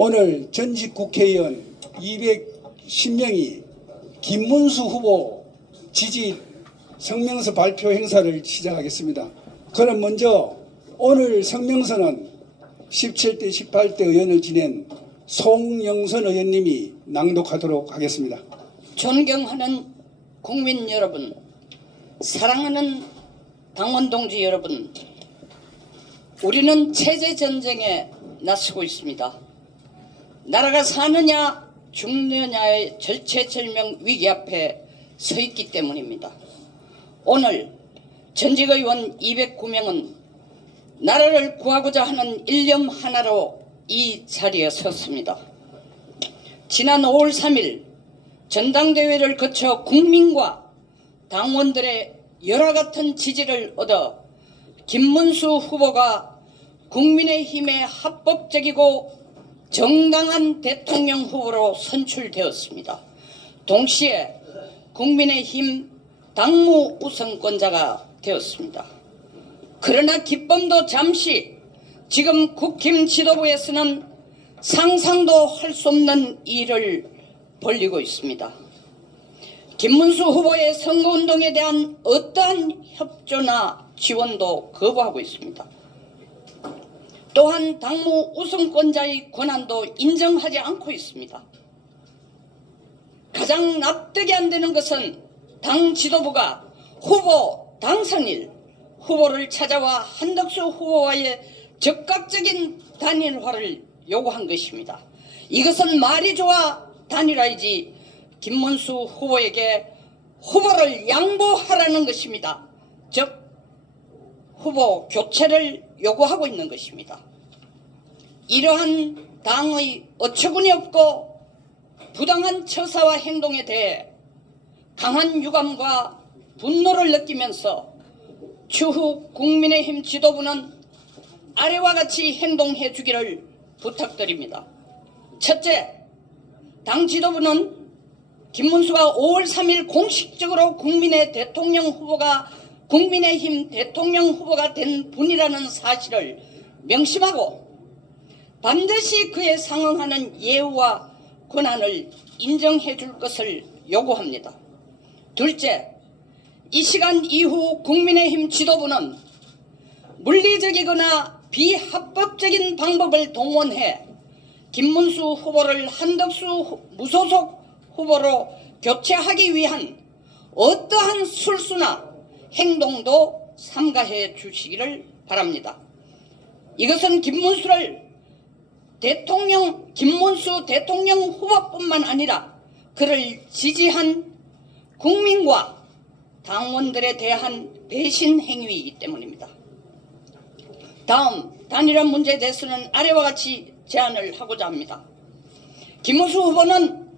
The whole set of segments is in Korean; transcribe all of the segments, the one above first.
오늘 전직 국회의원 210명이 김문수 후보 지지 성명서 발표 행사를 시작하겠습니다. 그럼 먼저 오늘 성명서는 17대 18대 의원을 지낸 송영선 의원님이 낭독하도록 하겠습니다. 존경하는 국민 여러분, 사랑하는 당원 동지 여러분, 우리는 체제 전쟁에 나서고 있습니다. 나라가 사느냐 죽느냐의 절체절명 위기 앞에 서 있기 때문입니다. 오늘 전직 의원 209명은 나라를 구하고자 하는 일념 하나로 이 자리에 섰습니다. 지난 5월 3일 전당대회를 거쳐 국민과 당원들의 열화 같은 지지를 얻어 김문수 후보가 국민의힘의 합법적이고 정당한 대통령 후보로 선출되었습니다. 동시에 국민의힘 당무 우선권자가 되었습니다. 그러나 기쁨도 잠시 지금 국힘 지도부에서는 상상도 할 수 없는 일을 벌이고 있습니다. 김문수 후보의 선거운동에 대한 어떠한 협조나 지원도 거부하고 있습니다. 또한 당무 우선권자의 권한도 인정하지 않고 있습니다. 가장 납득이 안 되는 것은 당 지도부가 후보 당선일 후보를 찾아와 한덕수 후보와의 적극적인 단일화를 요구한 것입니다. 이것은 말이 좋아 단일화이지 김문수 후보에게 후보를 양보하라는 것입니다. 즉 후보 교체를 요구하고 있는 것입니다. 이러한 당의 어처구니 없고 부당한 처사와 행동에 대해 강한 유감과 분노를 느끼면서 추후 국민의힘 지도부는 아래와 같이 행동해 주기를 부탁드립니다. 첫째, 당 지도부는 김문수가 5월 3일 공식적으로 국민의 대통령 후보가 국민의힘 대통령 후보가 된 분이라는 사실을 명심하고 반드시 그에 상응하는 예우와 권한을 인정해 줄 것을 요구합니다. 둘째, 이 시간 이후 국민의힘 지도부는 물리적이거나 비합법적인 방법을 동원해 김문수 후보를 한덕수 무소속 후보로 교체하기 위한 어떠한 술수나 행동도 삼가해 주시기를 바랍니다. 이것은 김문수 대통령 후보뿐만 아니라 그를 지지한 국민과 당원들에 대한 배신 행위이기 때문입니다. 다음 단일화 문제에 대해서는 아래와 같이 제안을 하고자 합니다. 김문수 후보는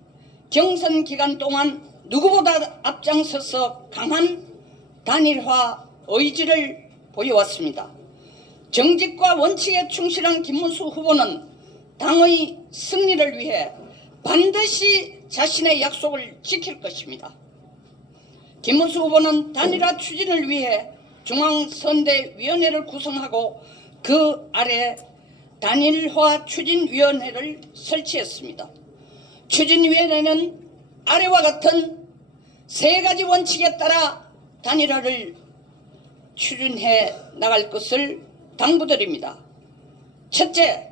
경선 기간 동안 누구보다 앞장서서 강한 단일화 의지를 보여왔습니다. 정직과 원칙에 충실한 김문수 후보는 당의 승리를 위해 반드시 자신의 약속을 지킬 것입니다. 김문수 후보는 단일화 추진을 위해 중앙선대위원회를 구성하고 그 아래 단일화 추진위원회를 설치했습니다. 추진위원회는 아래와 같은 세 가지 원칙에 따라 단일화를 추진해 나갈 것을 당부드립니다. 첫째,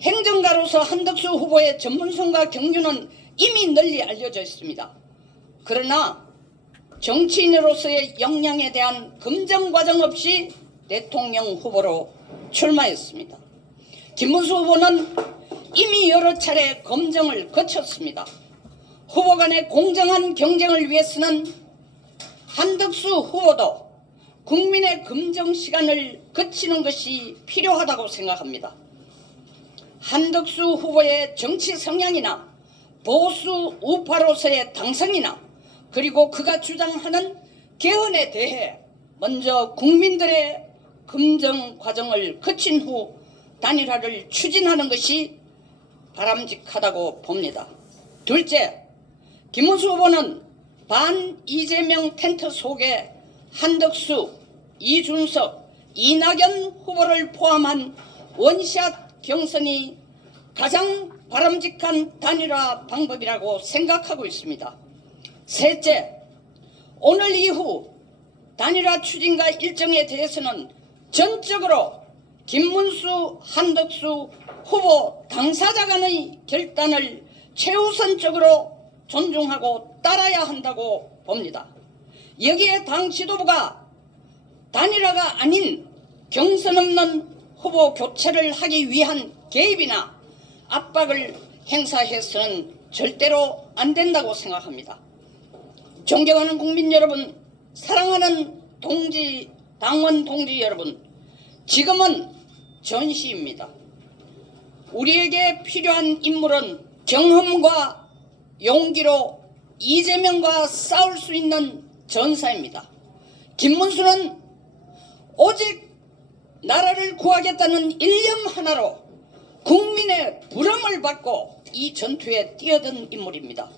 행정가로서 한덕수 후보의 전문성과 경륜은 이미 널리 알려져 있습니다. 그러나 정치인으로서의 역량에 대한 검증 과정 없이 대통령 후보로 출마했습니다. 김문수 후보는 이미 여러 차례 검증을 거쳤습니다. 후보 간의 공정한 경쟁을 위해서는 한덕수 후보도 국민의 검증 시간을 거치는 것이 필요하다고 생각합니다. 한덕수 후보의 정치 성향이나 보수 우파로서의 당성이나 그리고 그가 주장하는 개헌에 대해 먼저 국민들의 검증 과정을 거친 후 단일화를 추진하는 것이 바람직하다고 봅니다. 둘째, 김문수 후보는 반 이재명 텐트 속에 한덕수, 이준석, 이낙연 후보를 포함한 원샷 경선이 가장 바람직한 단일화 방법이라고 생각하고 있습니다. 셋째, 오늘 이후 단일화 추진과 일정에 대해서는 전적으로 김문수, 한덕수 후보 당사자 간의 결단을 최우선적으로 존중하고 따라야 한다고 봅니다. 여기에 당 지도부가 단일화가 아닌 경선 없는 후보 교체를 하기 위한 개입이나 압박을 행사해서는 절대로 안 된다고 생각합니다. 존경하는 국민 여러분, 사랑하는 동지, 당원 동지 여러분, 지금은 전시입니다. 우리에게 필요한 인물은 경험과 용기로 이재명과 싸울 수 있는 전사입니다. 김문수는 오직 나라를 구하겠다는 일념 하나로 국민의 부름을 받고 이 전투에 뛰어든 인물입니다.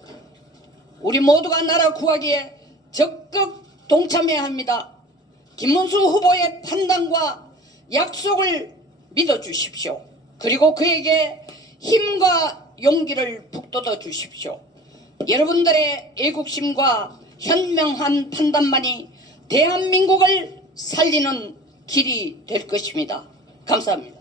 우리 모두가 나라 구하기에 적극 동참해야 합니다. 김문수 후보의 판단과 약속을 믿어주십시오. 그리고 그에게 힘과 용기를 북돋아 주십시오. 여러분들의 애국심과 현명한 판단만이 대한민국을 살리는 길이 될 것입니다. 감사합니다.